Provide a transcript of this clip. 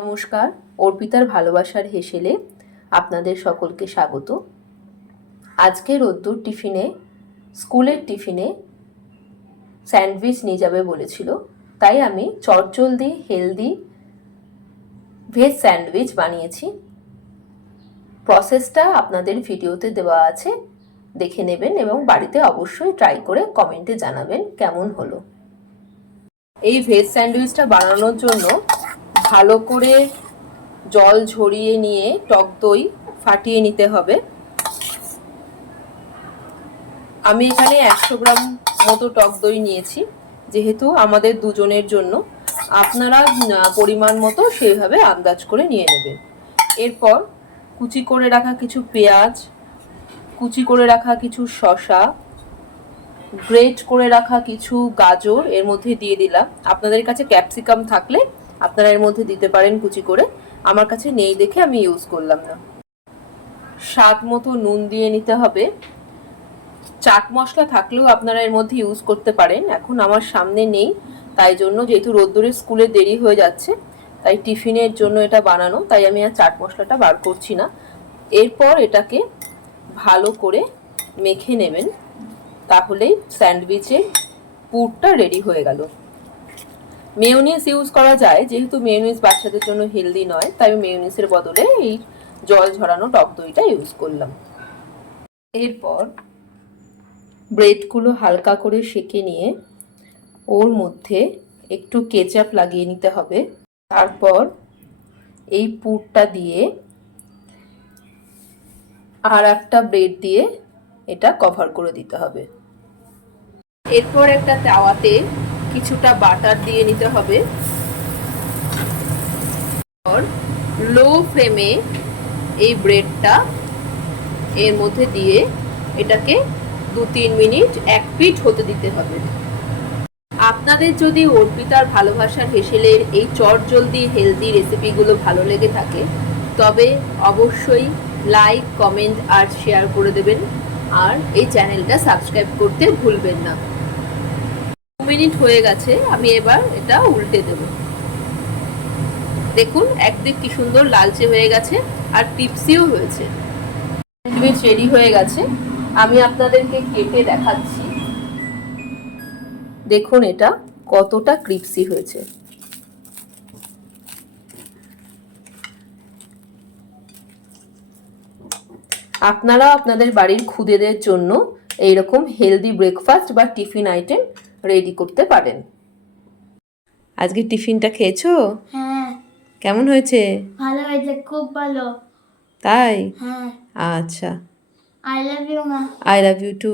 নমস্কার, অর্পিতার ভালোবাসার হেসেলে আপনাদের সকলকে স্বাগত। আজকে রোদ্দুর স্কুলের টিফিনে স্যান্ডউইচ নিয়ে যাবে বলেছিল, তাই আমি চটজলদি হেলদি ভেজ স্যান্ডউইচ বানিয়েছি। প্রসেসটা আপনাদের ভিডিওতে দেওয়া আছে, দেখে নেবেন এবং বাড়িতে অবশ্যই ট্রাই করে কমেন্টে জানাবেন কেমন হলো। এই ভেজ স্যান্ডউইচটা বানানোর জন্য ভালো করে জল ঝরিয়ে নিয়ে টক দই ফাটিয়ে নিতে হবে। আমি এখানে 100 গ্রাম মতো টক দই নিয়েছি, যেহেতু আমাদের দুজনের জন্য। আপনারা পরিমাণ মতো সেইভাবে আন্দাজ করে নিয়ে নেবেন। এরপর কুচি করে রাখা কিছু পেঁয়াজ, কুচি করে রাখা কিছু শসা, গ্রেট করে রাখা কিছু গাজর এর মধ্যে দিয়ে দিলাম। আপনাদের কাছে ক্যাপসিকাম থাকলে আপনারা এর মধ্যে দিতে পারেন কুচি করে, আমার কাছে নেই দেখে আমি ইউজ করলাম না। স্বাদ মতো নুন দিয়ে নিতে হবে। চাট মশলা থাকলেও আপনারা এর মধ্যে ইউজ করতে পারেন, এখন আমার সামনে নেই, তাই জন্য যেহেতু রোদ্দুরের স্কুলে দেরি হয়ে যাচ্ছে, তাই টিফিনের জন্য এটা বানানো, তাই আমি আর চাট মশলাটা বার করছি না। এরপর এটাকে ভালো করে মেখে নেবেন, তাহলেই স্যান্ডউইচের পুরটা রেডি হয়ে গেল। মেয়োনিজ ইউজ করা যায়, যেহেতু মেয়োনিজ বাচ্চাদের জন্য হেলদি নয়, তাই আমি মেয়োনিজের বদলে এই জল ঝরানো টক দইটা ইউজ করলাম। এরপর ব্রেডগুলো হালকা করে সেঁকে নিয়ে ওর মধ্যে একটু কেচাপ লাগিয়ে নিতে হবে। তারপর এই পুরটা দিয়ে আর একটা ব্রেড দিয়ে এটা কভার করে দিতে হবে। এরপর একটা তাওয়াতে কিছুটা বাটার দিয়ে নিতে হবে। লো ফ্লেমে এই ব্রেডটা এর মধ্যে দিয়ে এটাকে 2-3 মিনিট এক পিঠ হতে দিতে হবে। আপনাদের যদি অর্পিতার ভালোবাসার হেসেলের এই চটজলদি হেলদি রেসিপিগুলো ভালো লেগে থাকে, তবে অবশ্যই লাইক, কমেন্ট আর শেয়ার করে দেবেন, আর এই চ্যানেলটা সাবস্ক্রাইব করতে ভুলবেন না। 2 মিনিট হয়ে গেছে, আমি এবার এটা উল্টে দেব। দেখুন একদিক কি সুন্দর লালচে হয়ে গেছে আর ক্রিপসিও হয়েছে। স্যান্ডউইচ রেডি হয়ে গেছে, আমি আপনাদেরকে কেটে দেখাচ্ছি। দেখুন এটা কতটা ক্রিপসি হয়েছে। আপনারা আপনাদের বাড়ির খুদেদের জন্য এইরকম হেলদি ব্রেকফাস্ট বা টিফিন আইটেম রেডি করতে পারেন। আজকে টিফিনটা খেয়েছো? হ্যাঁ। কেমন হয়েছে? ভালো হয়েছে, খুব ভালো। তাই? হ্যাঁ। আচ্ছা, আই লাভ ইউ মা। I love you two.